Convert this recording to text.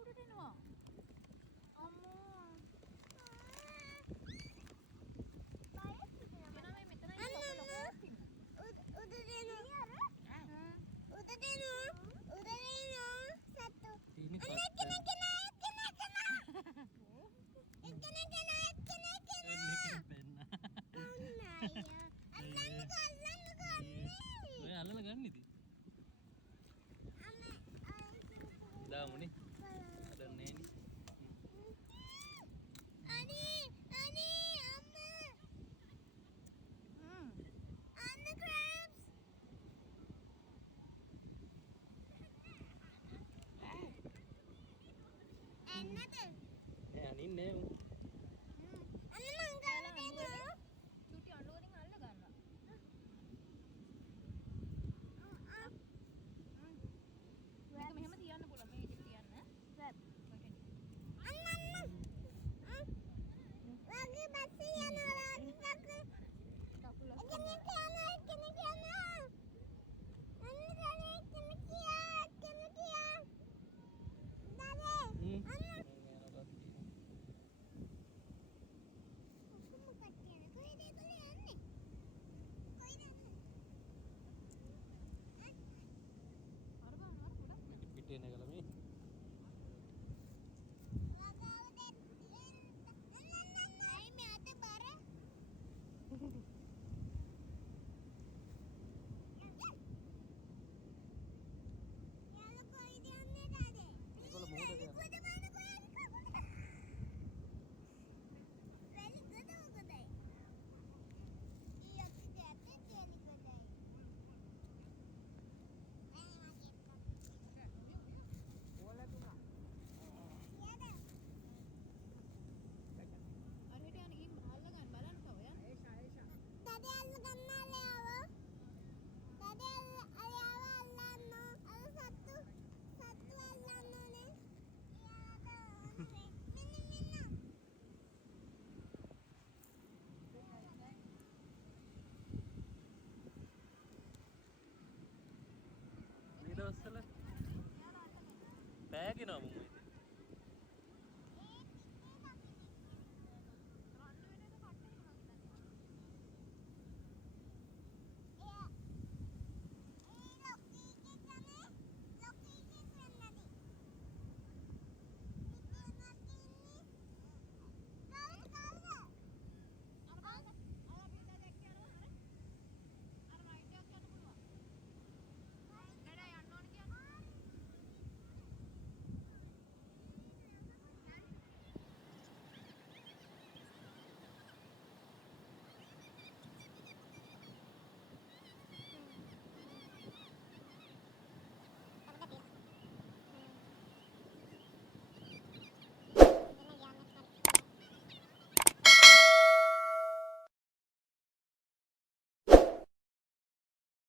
උඩට එනවා. අම්මෝ. එනවා මේ මෙතන උඩට එනවා. ඔය අල්ලලා ගන්න ඉතින්. දාමුනේ. දන්නේ නේ. අනේ අම්මා. And the crabs. Another. අනින්නේ උන්. අන්න මං ගාලා දෙනවා. චුටි අඬුවලින් අල්ල ගන්නවා. මේක මෙහෙම තියන්න පුළුවන්. මේ ඉතින් තියන්න. වගේ බස් යනවා වගේ. කකුල. කෙනෙක් යනවා. අන්න කෙනෙක් කියා. දාදේ. පිටේ නැගලා මේ. ඒගොල්ලෝ මොකටද යන්නේ? අරහෙට යන්න ගිහින් අල්ල ගන්න බලන්න කව යන්න. Daddy අල්ල ගන්නල්ල ආව. Daddy අල්ලාව අල්ලන්න. අර සත්තු අල්ලන්න ඕනේ. මෙන්න. මේ දවස්වල පෑගෙනවා මුන්.